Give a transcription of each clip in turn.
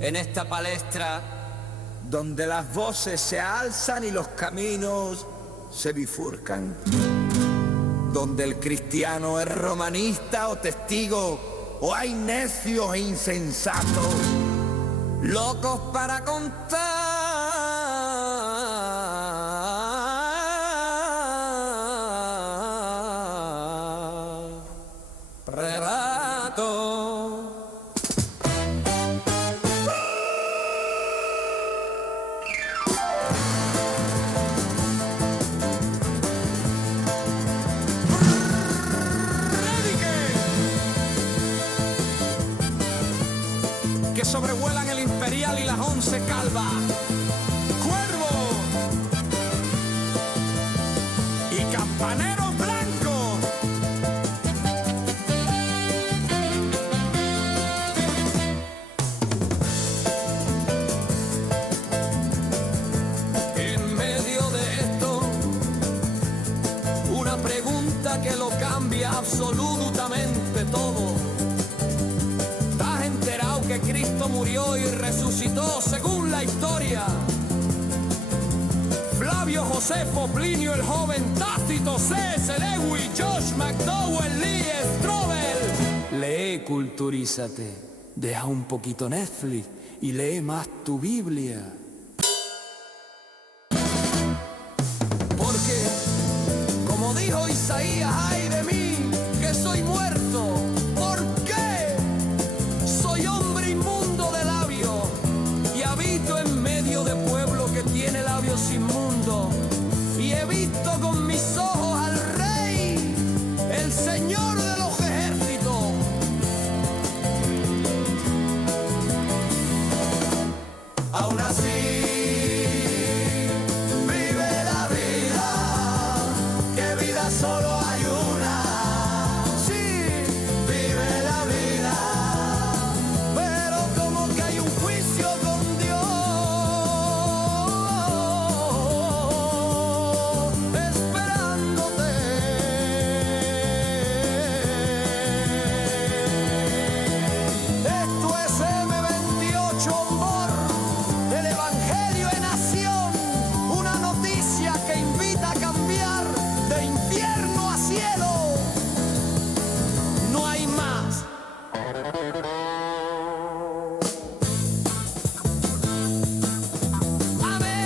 en esta palestra donde las voces se alzan y los caminos se bifurcan, donde el cristiano es romanista o testigo, o hay necios e insensatos, locos para contar relatos. que sobrevuelan el Imperial y las 11 calvas. Cuervo y campaneros blancos. En medio de esto, una pregunta que lo cambia absolutamente todo. ¿Estás enterado que Cristo murió y resucitó según la historia? Flavio Josefo, Plinio el Joven, Tácito, C.S. Lewis, Josh McDowell, Lee Strobel. Lee, culturízate, deja un poquito Netflix y lee más tu Biblia. Porque, como dijo Isaías, ay de mí, que soy muerto. ¿Por qué? Soy hombre inmundo de labios y habito en medio de pueblo que tiene labios inmundos. Y he visto con mis ojos al Rey, el Señor de los ejércitos. Aún así vive la vida, que vida solo hay una. Sí, vive la vida, pero como que hay un juicio con Dios, esperándote. Esto es M28 Ombor, el Evangelio en acción, una noticia que invita a cambiar de infierno a cielo. No hay más. Amén,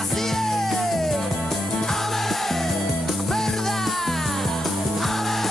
así es. Amén, verdad. Amén.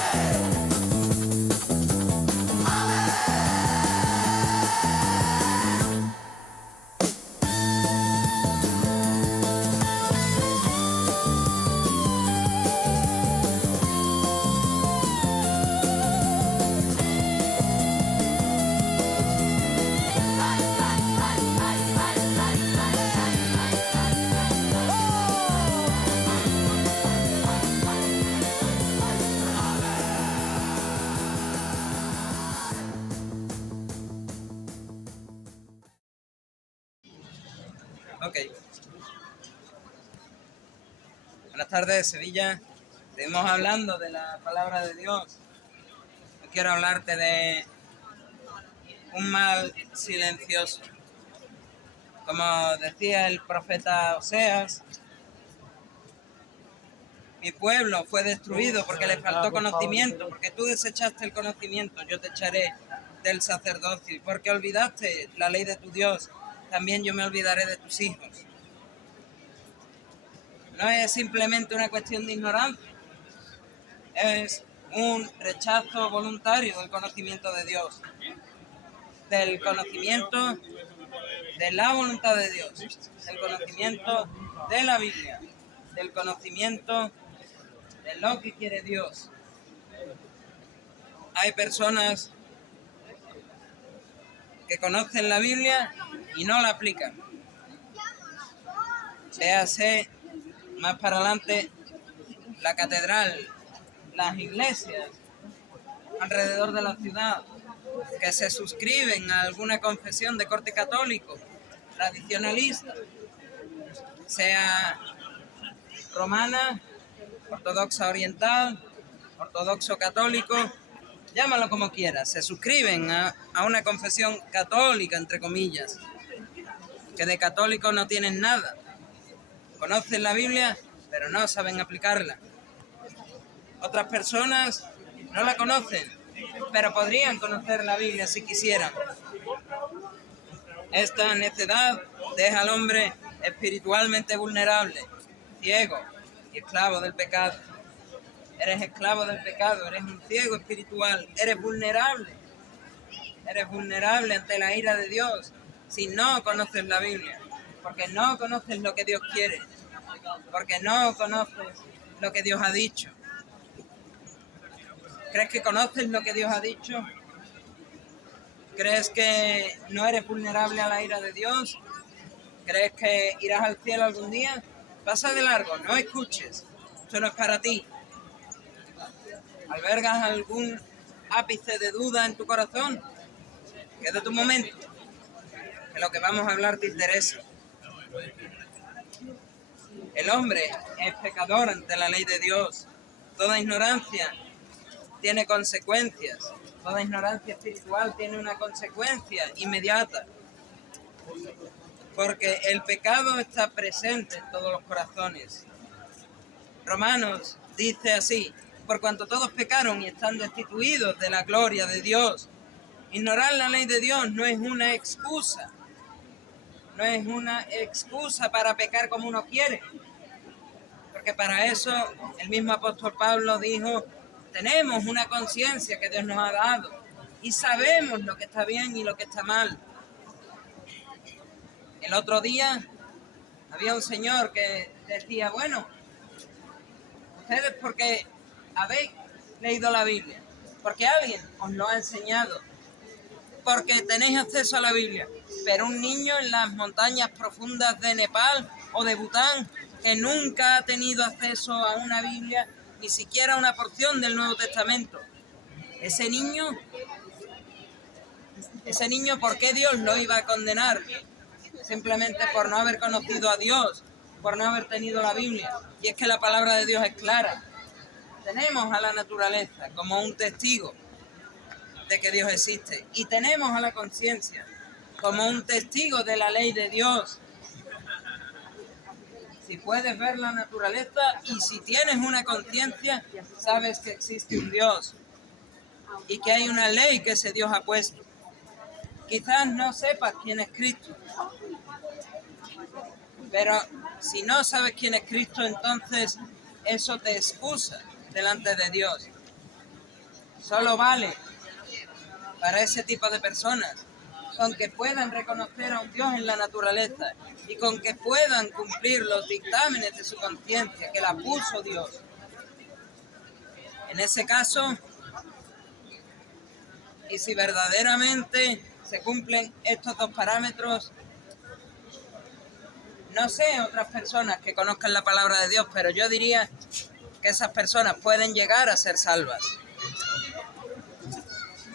Ok. Buenas tardes, Sevilla. Seguimos hablando de la palabra de Dios. Hoy quiero hablarte de un mal silencioso. Como decía el profeta Oseas, mi pueblo fue destruido porque le faltó conocimiento, porque tú desechaste el conocimiento, yo te echaré del sacerdocio, y porque olvidaste la ley de tu Dios, también yo me olvidaré de tus hijos. No es simplemente una cuestión de ignorancia, es un rechazo voluntario del conocimiento de Dios, del conocimiento de la voluntad de Dios, del conocimiento de la Biblia, del conocimiento de lo que quiere Dios. Hay personas que conocen la Biblia y no la aplican. Véase más para adelante la catedral, las iglesias alrededor de la ciudad que se suscriben a alguna confesión de corte católico, tradicionalista, sea romana, ortodoxa oriental, ortodoxo católico, llámalo como quieras, se suscriben a una confesión católica, entre comillas, que de católico no tienen nada. Conocen la Biblia, pero no saben aplicarla. Otras personas no la conocen, pero podrían conocer la Biblia si quisieran. Esta necedad deja al hombre espiritualmente vulnerable, ciego y esclavo del pecado. Eres esclavo del pecado, eres un ciego espiritual, eres vulnerable ante la ira de Dios si no conoces la Biblia, porque no conoces lo que Dios quiere, porque no conoces lo que Dios ha dicho. ¿Crees que conoces lo que Dios ha dicho? ¿Crees que no eres vulnerable a la ira de Dios? ¿Crees que irás al cielo algún día? Pasa de largo, no escuches. Esto no es para ti. ¿Albergas algún ápice de duda en tu corazón? Quédate un momento, que lo que vamos a hablar te interesa. El hombre es pecador ante la ley de Dios. Toda ignorancia tiene consecuencias. Toda ignorancia espiritual tiene una consecuencia inmediata. Porque el pecado está presente en todos los corazones. Romanos dice así: por cuanto todos pecaron y están destituidos de la gloria de Dios. Ignorar la ley de Dios no es una excusa. No es una excusa para pecar como uno quiere. Porque para eso el mismo apóstol Pablo dijo: tenemos una conciencia que Dios nos ha dado y sabemos lo que está bien y lo que está mal. El otro día había un señor que decía: bueno, ustedes porque habéis leído la Biblia, porque alguien os lo ha enseñado, porque tenéis acceso a la Biblia, pero un niño en las montañas profundas de Nepal o de Bután que nunca ha tenido acceso a una Biblia, ni siquiera una porción del Nuevo Testamento, ese niño, ¿por qué Dios lo iba a condenar? Simplemente por no haber conocido a Dios, por no haber tenido la Biblia. Y es que la palabra de Dios es clara. Tenemos a la naturaleza como un testigo de que Dios existe, y tenemos a la conciencia como un testigo de la ley de Dios. Si puedes ver la naturaleza y si tienes una conciencia, sabes que existe un Dios y que hay una ley que ese Dios ha puesto. Quizás no sepas quién es Cristo, pero si no sabes quién es Cristo, entonces eso te excusa delante de Dios. Solo vale para ese tipo de personas con que puedan reconocer a un Dios en la naturaleza y con que puedan cumplir los dictámenes de su conciencia que la puso Dios. En ese caso, y si verdaderamente se cumplen estos dos parámetros, no sé otras personas que conozcan la palabra de Dios, pero yo diría que esas personas pueden llegar a ser salvas.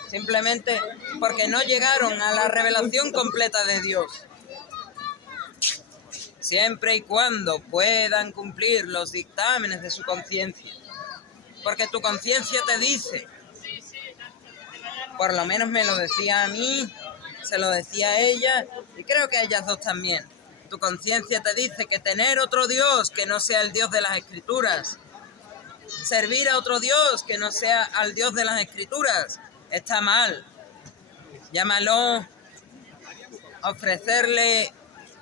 Simplemente porque no llegaron a la revelación completa de Dios. Siempre y cuando puedan cumplir los dictámenes de su conciencia. Porque tu conciencia te dice, por lo menos me lo decía a mí, se lo decía a ella, y creo que a ellas dos también. Tu conciencia te dice que tener otro Dios que no sea el Dios de las Escrituras, servir a otro Dios que no sea al Dios de las Escrituras, está mal. Llámalo ofrecerle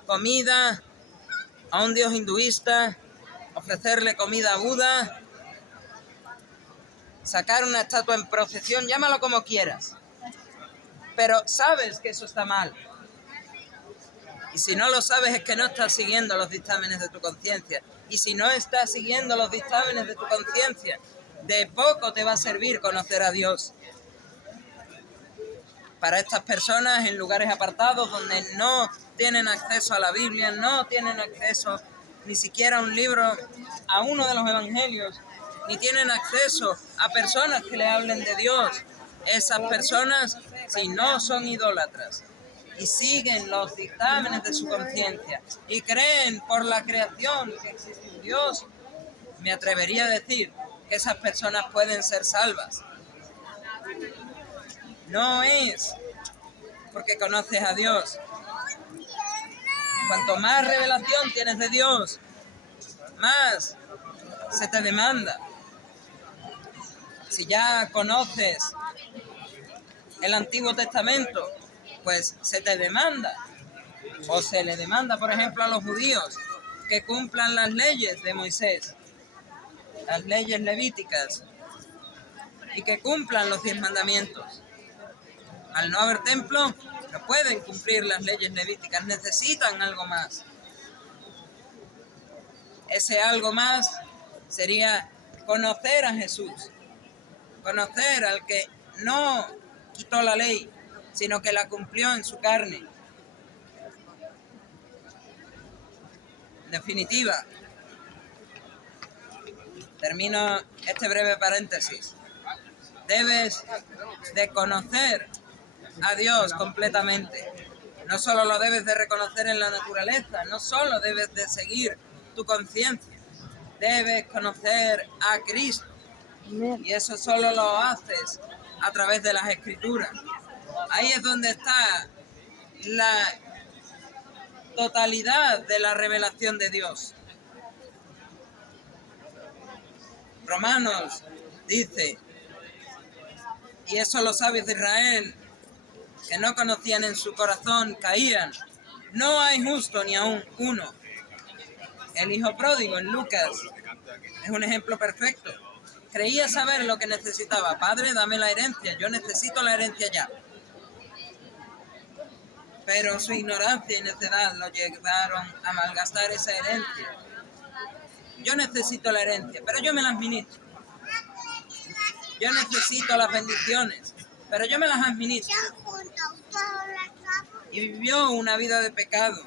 comida a un Dios hinduista, ofrecerle comida a Buda, sacar una estatua en procesión, llámalo como quieras. Pero sabes que eso está mal. Y si no lo sabes es que no estás siguiendo los dictámenes de tu conciencia. Y si no estás siguiendo los dictámenes de tu conciencia, de poco te va a servir conocer a Dios. Para estas personas en lugares apartados donde no tienen acceso a la Biblia, no tienen acceso ni siquiera a un libro, a uno de los evangelios, ni tienen acceso a personas que le hablen de Dios. Esas personas, si no son idólatras y siguen los dictámenes de su conciencia y creen por la creación que existe un Dios, me atrevería a decir que esas personas pueden ser salvas. No es porque conoces a Dios. Cuanto más revelación tienes de Dios, más se te demanda. Si ya conoces el Antiguo Testamento, pues se te demanda, o se le demanda, por ejemplo, a los judíos que cumplan las leyes de Moisés, las leyes levíticas, y que cumplan los 10 mandamientos. Al no haber templo, no pueden cumplir las leyes levíticas, necesitan algo más. Ese algo más sería conocer a Jesús, conocer al que no quitó la ley, sino que la cumplió en su carne. En definitiva, termino este breve paréntesis. Debes de conocer a Dios completamente. No solo lo debes de reconocer en la naturaleza, no solo debes de seguir tu conciencia, debes conocer a Cristo. Y eso solo lo haces a través de las Escrituras. Ahí es donde está la totalidad de la revelación de Dios. Romanos dice, y eso los sabios de Israel, que no conocían en su corazón, caían. No hay justo ni aún uno. El hijo pródigo en Lucas es un ejemplo perfecto. Creía saber lo que necesitaba. Padre, dame la herencia. Yo necesito la herencia ya. Pero su ignorancia y necedad lo llevaron a malgastar esa herencia. Yo necesito la herencia, pero yo me la administro. Yo necesito las bendiciones, pero yo me las administro. Y vivió una vida de pecado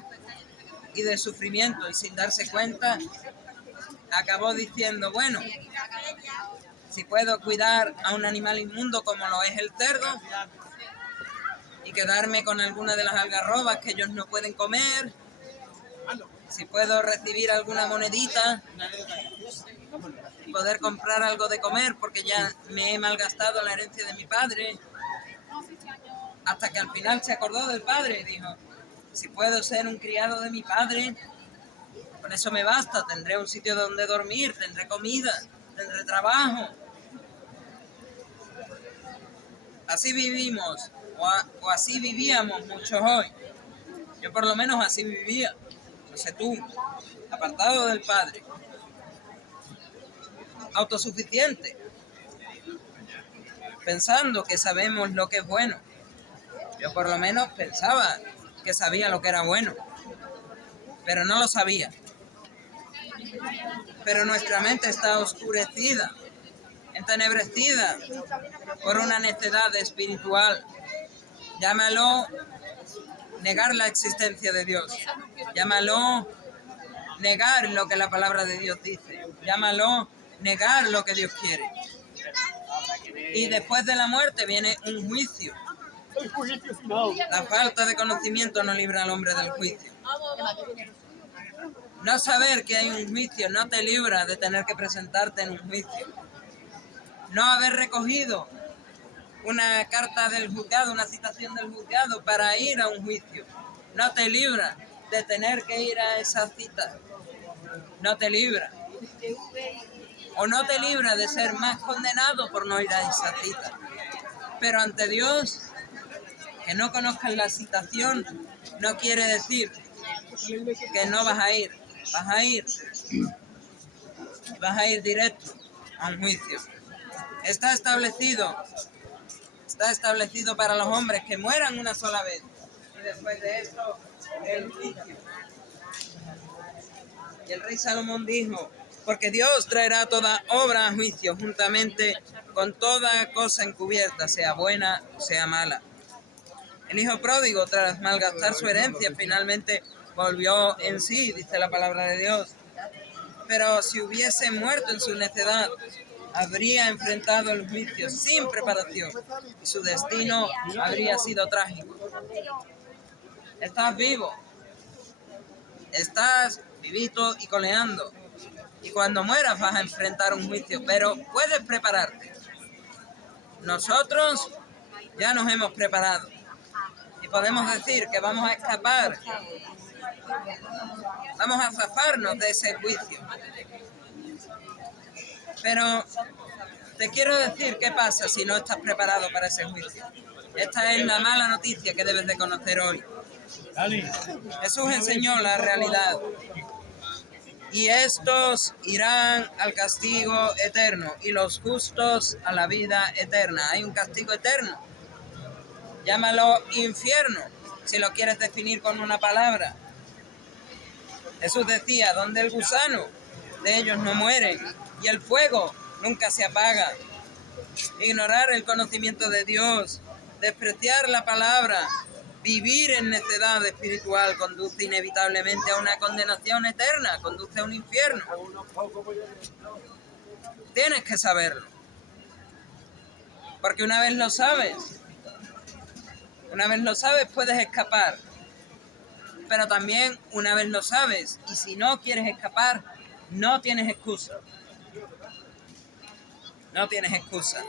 y de sufrimiento, y sin darse cuenta, acabó diciendo, bueno, si puedo cuidar a un animal inmundo como lo es el cerdo, y quedarme con alguna de las algarrobas que ellos no pueden comer, si puedo recibir alguna monedita, y poder comprar algo de comer porque ya me he malgastado la herencia de mi padre, hasta que al final se acordó del padre y dijo, si puedo ser un criado de mi padre, con eso me basta, tendré un sitio donde dormir, tendré comida, tendré trabajo. Así vivimos, o así vivíamos muchos hoy. Yo por lo menos así vivía, no sé tú, apartado del Padre, autosuficiente, pensando que sabemos lo que es bueno. Yo por lo menos pensaba que sabía lo que era bueno, pero no lo sabía. Pero nuestra mente está oscurecida, entenebrecida por una necedad espiritual. Llámalo negar la existencia de Dios. Llámalo negar lo que la palabra de Dios dice. Llámalo negar lo que Dios quiere. Y después de la muerte viene un juicio. La falta de conocimiento no libra al hombre del juicio. No saber que hay un juicio no te libra de tener que presentarte en un juicio. No haber recogido una carta del juzgado, una citación del juzgado para ir a un juicio, no te libra de tener que ir a esa cita. No te libra. O no te libra de ser más condenado por no ir a esa cita. Pero ante Dios, que no conozcas la citación no quiere decir que no vas a ir. Vas a ir. Vas a ir directo a un juicio. Está establecido para los hombres que mueran una sola vez. Y después de esto, el juicio. Y el rey Salomón dijo, porque Dios traerá toda obra a juicio juntamente con toda cosa encubierta, sea buena o sea mala. El hijo pródigo, tras malgastar su herencia, finalmente volvió en sí, dice la palabra de Dios. Pero si hubiese muerto en su necedad, habría enfrentado el juicio sin preparación y su destino habría sido trágico. Estás vivo, estás vivito y coleando, y cuando mueras vas a enfrentar un juicio, pero puedes prepararte. Nosotros ya nos hemos preparado y podemos decir que vamos a escapar, vamos a zafarnos de ese juicio. Pero te quiero decir qué pasa si no estás preparado para ese juicio. Esta es la mala noticia que debes de conocer hoy. Jesús enseñó la realidad. Y estos irán al castigo eterno y los justos a la vida eterna. Hay un castigo eterno. Llámalo infierno, si lo quieres definir con una palabra. Jesús decía, donde el gusano de ellos no muere y el fuego nunca se apaga. Ignorar el conocimiento de Dios, despreciar la palabra, vivir en necedad espiritual conduce inevitablemente a una condenación eterna, conduce a un infierno. Tienes que saberlo. Porque una vez lo sabes puedes escapar. Pero también una vez lo sabes y si no quieres escapar, no tienes excusa. No tienes excusa.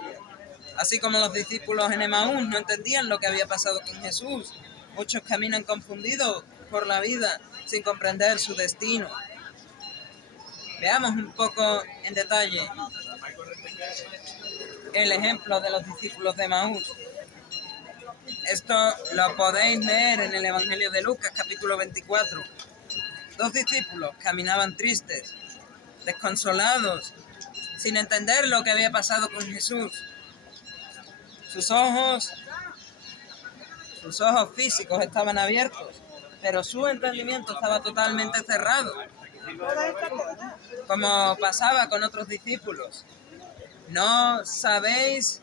Así como los discípulos en Emaús no entendían lo que había pasado con Jesús. Muchos caminan confundidos por la vida sin comprender su destino. Veamos un poco en detalle el ejemplo de los discípulos de Emaús. Esto lo podéis leer en el Evangelio de Lucas, capítulo 24. 2 discípulos caminaban tristes, desconsolados, sin entender lo que había pasado con Jesús. Sus ojos físicos estaban abiertos, pero su entendimiento estaba totalmente cerrado, como pasaba con otros discípulos. ¿No sabéis,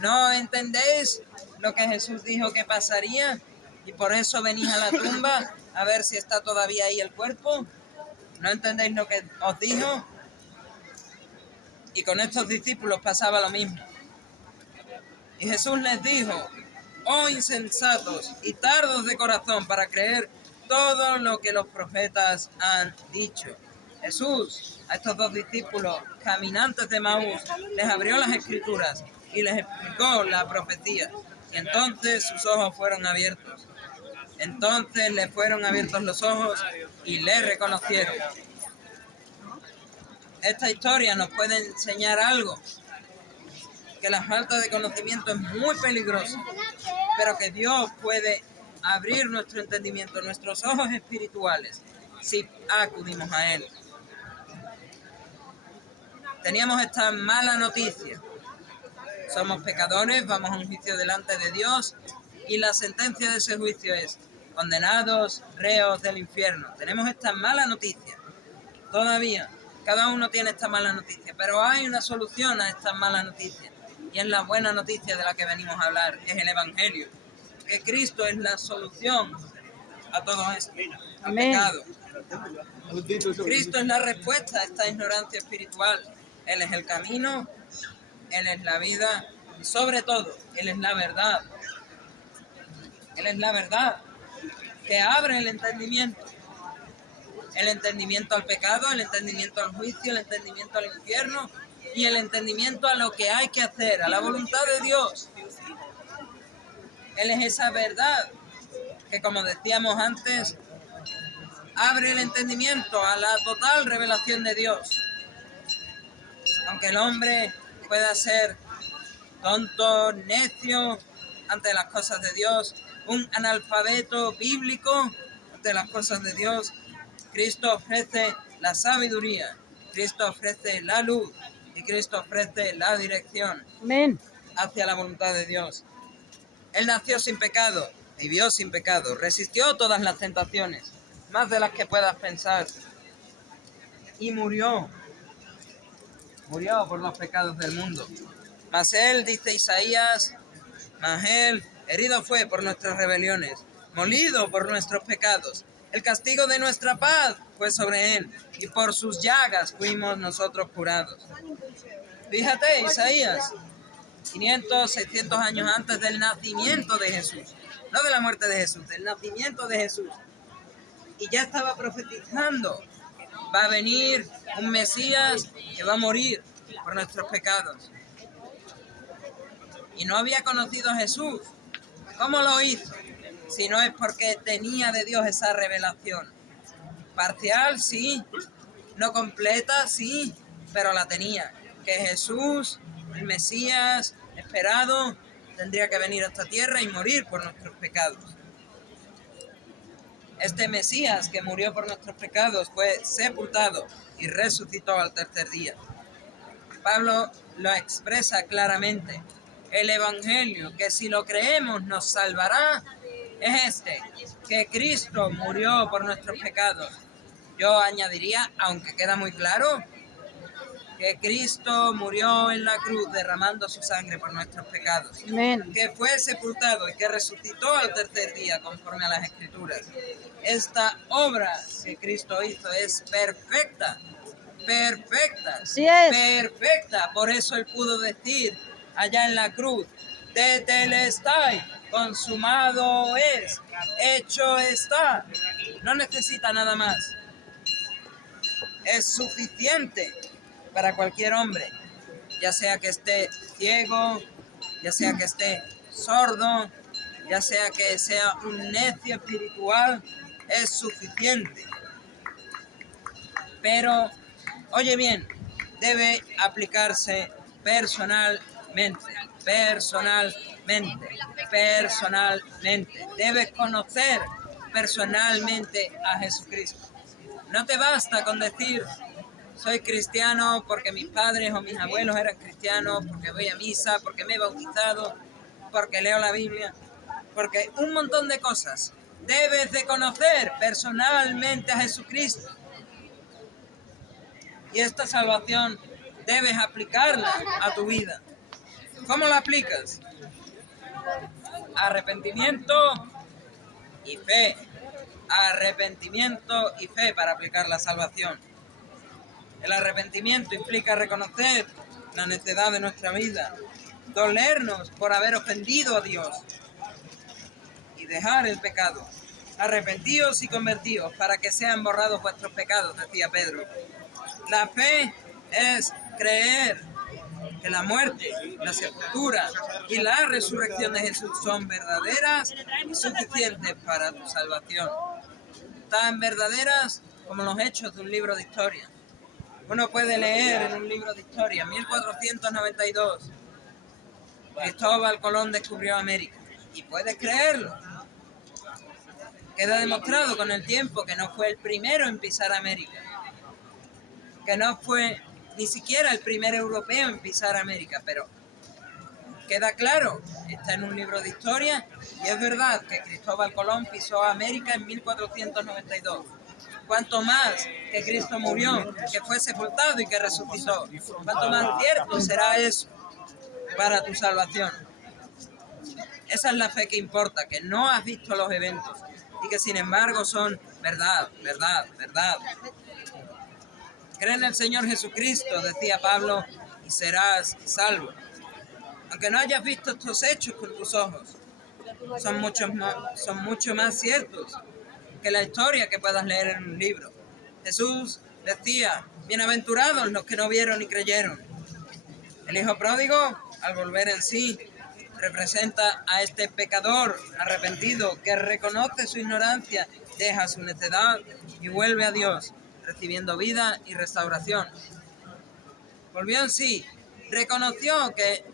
no entendéis lo que Jesús dijo que pasaría? Y por eso venís a la tumba a ver si está todavía ahí el cuerpo. ¿No entendéis lo que os dijo? Y con estos discípulos pasaba lo mismo. Y Jesús les dijo, oh insensatos y tardos de corazón para creer todo lo que los profetas han dicho. Jesús a estos 2 discípulos caminantes de Emaús les abrió las escrituras y les explicó la profecía. Y entonces sus ojos fueron abiertos. Entonces les fueron abiertos los ojos y le reconocieron. Esta historia nos puede enseñar algo, que la falta de conocimiento es muy peligrosa, pero que Dios puede abrir nuestro entendimiento, nuestros ojos espirituales, si acudimos a Él. Teníamos esta mala noticia. Somos pecadores, vamos a un juicio delante de Dios y la sentencia de ese juicio es condenados, reos del infierno. Tenemos esta mala noticia. Todavía, cada uno tiene esta mala noticia, pero hay una solución a esta mala noticia. Y es la buena noticia de la que venimos a hablar, es el Evangelio. Que Cristo es la solución a todo esto, al pecado. Cristo es la respuesta a esta ignorancia espiritual. Él es el camino, Él es la vida y sobre todo, Él es la verdad. Él es la verdad que abre el entendimiento al pecado, el entendimiento al juicio, el entendimiento al infierno y el entendimiento a lo que hay que hacer, a la voluntad de Dios. Él es esa verdad que, como decíamos antes, abre el entendimiento a la total revelación de Dios. Aunque el hombre pueda ser tonto, necio ante las cosas de Dios, un analfabeto bíblico ante las cosas de Dios, Cristo ofrece la sabiduría, Cristo ofrece la luz y Cristo ofrece la dirección hacia la voluntad de Dios. Él nació sin pecado, vivió sin pecado, resistió todas las tentaciones, más de las que puedas pensar, y murió por los pecados del mundo. Mas Él, dice Isaías, mas Él herido fue por nuestras rebeliones, molido por nuestros pecados. El castigo de nuestra paz fue sobre Él, y por sus llagas fuimos nosotros curados. Fíjate, Isaías, 500, 600 años antes del nacimiento de Jesús, no de la muerte de Jesús, del nacimiento de Jesús. Y ya estaba profetizando va a venir un Mesías que va a morir por nuestros pecados. Y no había conocido a Jesús. ¿Cómo lo hizo? Si no es porque tenía de Dios esa revelación. Parcial, sí. No completa, sí. Pero la tenía. Que Jesús, el Mesías esperado, tendría que venir a esta tierra y morir por nuestros pecados. Este Mesías que murió por nuestros pecados fue sepultado y resucitó al tercer día. Pablo lo expresa claramente. El Evangelio, que si lo creemos nos salvará, es este, que Cristo murió por nuestros pecados. Yo añadiría, aunque queda muy claro, que Cristo murió en la cruz derramando su sangre por nuestros pecados. Amén. Que fue sepultado y que resucitó al tercer día conforme a las Escrituras. Esta obra que Cristo hizo es perfecta. Perfecta. Así es. Perfecta. Por eso él pudo decir allá en la cruz, tetelestai, consumado es, hecho está. No necesita nada más. Es suficiente para cualquier hombre, ya sea que esté ciego, ya sea que esté sordo, ya sea que sea un necio espiritual, es suficiente. Pero, oye bien, debe aplicarse personalmente. Debes conocer personalmente a Jesucristo. No te basta con decir, soy cristiano porque mis padres o mis abuelos eran cristianos, porque voy a misa, porque me he bautizado, porque leo la Biblia, porque un montón de cosas. Debes de conocer personalmente a Jesucristo. Y esta salvación debes aplicarla a tu vida. ¿Cómo la aplicas? Arrepentimiento y fe. Arrepentimiento y fe para aplicar la salvación. El arrepentimiento implica reconocer la necedad de nuestra vida, dolernos por haber ofendido a Dios y dejar el pecado. Arrepentíos y convertíos para que sean borrados vuestros pecados, decía Pedro. La fe es creer que la muerte, la sepultura y la resurrección de Jesús son verdaderas y suficientes para tu salvación. Tan verdaderas como los hechos de un libro de historia. Uno puede leer en un libro de historia, 1492, Cristóbal Colón descubrió América. Y puedes creerlo. Queda demostrado con el tiempo que no fue el primero en pisar América. Que no fue ni siquiera el primer europeo en pisar América, pero queda claro, está en un libro de historia y es verdad que Cristóbal Colón pisó América en 1492. Cuanto más que Cristo murió, que fue sepultado y que resucitó, cuanto más cierto será eso para tu salvación. Esa es la fe que importa, que no has visto los eventos y que sin embargo son verdad. Cree en el Señor Jesucristo, decía Pablo, y serás salvo. Aunque no hayas visto estos hechos con tus ojos, son mucho más ciertos que la historia que puedas leer en un libro. Jesús decía, bienaventurados los que no vieron y creyeron. El hijo pródigo, al volver en sí, representa a este pecador arrepentido que reconoce su ignorancia, deja su necedad y vuelve a Dios, recibiendo vida y restauración. Volvió en sí, reconoció que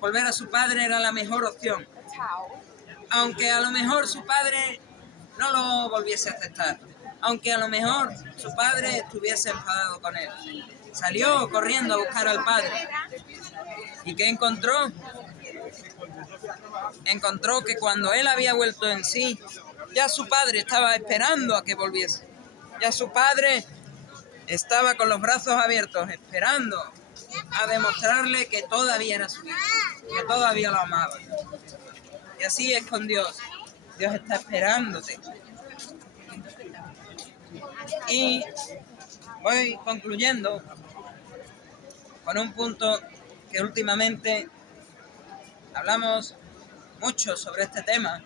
volver a su padre era la mejor opción, aunque a lo mejor su padre no lo volviese a aceptar, aunque a lo mejor su padre estuviese enfadado con él. Salió corriendo a buscar al padre. ¿Y qué encontró? Encontró que cuando él había vuelto en sí, ya su padre estaba esperando a que volviese. Ya su padre estaba con los brazos abiertos, esperando a demostrarle que todavía era su hijo, que todavía lo amaba. Y así es con Dios. Dios está esperándote. Y voy concluyendo con un punto que últimamente hablamos mucho sobre este tema,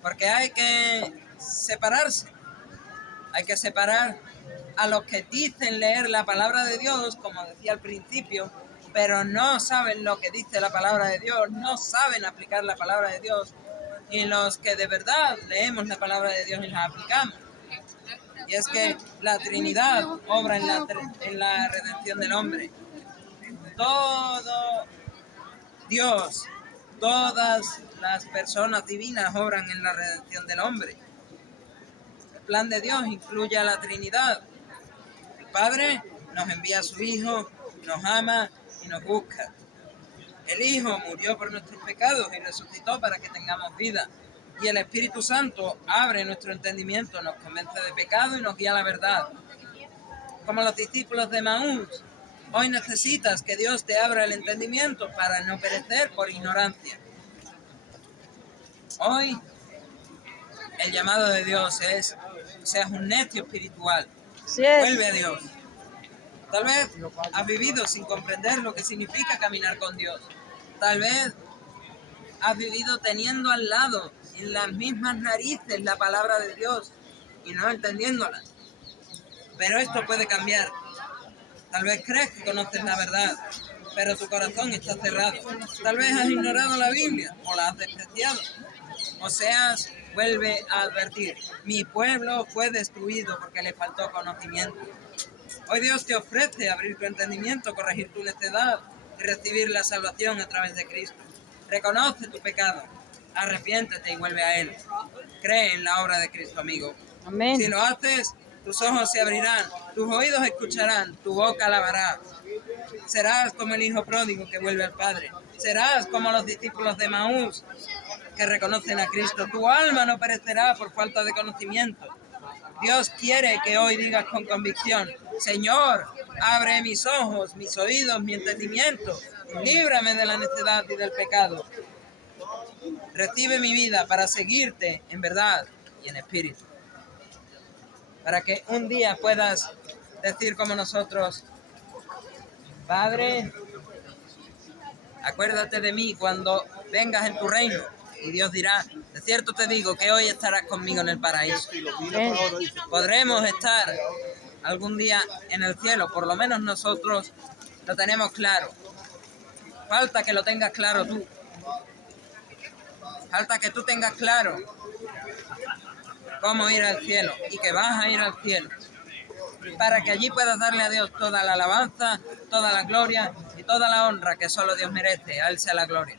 porque hay que separarse. Hay que separar a los que dicen leer la palabra de Dios, como decía al principio, pero no saben lo que dice la palabra de Dios, no saben aplicar la palabra de Dios, y los que de verdad leemos la palabra de Dios y la aplicamos. Y es que la Trinidad obra en la redención del hombre. Todo Dios, todas las personas divinas obran en la redención del hombre. El plan de Dios incluye a la Trinidad. El Padre nos envía a su Hijo, nos ama y nos busca. El Hijo murió por nuestros pecados y resucitó para que tengamos vida. Y el Espíritu Santo abre nuestro entendimiento, nos convence de pecado y nos guía a la verdad. Como los discípulos de Maús, hoy necesitas que Dios te abra el entendimiento para no perecer por ignorancia. Hoy el llamado de Dios es: seas un necio espiritual. Vuelve a Dios. Tal vez has vivido sin comprender lo que significa caminar con Dios. Tal vez has vivido teniendo al lado, en las mismas narices, la palabra de Dios y no entendiéndola. Pero esto puede cambiar. Tal vez crees que conoces la verdad, pero tu corazón está cerrado. Tal vez has ignorado la Biblia o la has despreciado. Oseas vuelve a advertir: mi pueblo fue destruido porque le faltó conocimiento. Hoy Dios te ofrece abrir tu entendimiento, corregir tu necedad y recibir la salvación a través de Cristo. Reconoce tu pecado, arrepiéntete y vuelve a Él. Cree en la obra de Cristo, amigo. Amén. Si lo haces, tus ojos se abrirán, tus oídos escucharán, tu boca alabará. Serás como el hijo pródigo que vuelve al Padre. Serás como los discípulos de Maús que reconocen a Cristo. Tu alma no perecerá por falta de conocimiento. Dios quiere que hoy digas con convicción: Señor, abre mis ojos, mis oídos, mi entendimiento. Líbrame de la necedad y del pecado. Recibe mi vida para seguirte en verdad y en espíritu. Para que un día puedas decir como nosotros: Padre, acuérdate de mí cuando vengas en tu reino. Y Dios dirá: de cierto te digo que hoy estarás conmigo en el paraíso. Podremos estar algún día en el cielo, por lo menos nosotros lo tenemos claro. Falta que lo tengas claro tú. Falta que tú tengas claro cómo ir al cielo y que vas a ir al cielo, para que allí puedas darle a Dios toda la alabanza, toda la gloria y toda la honra que solo Dios merece. A Él sea la gloria.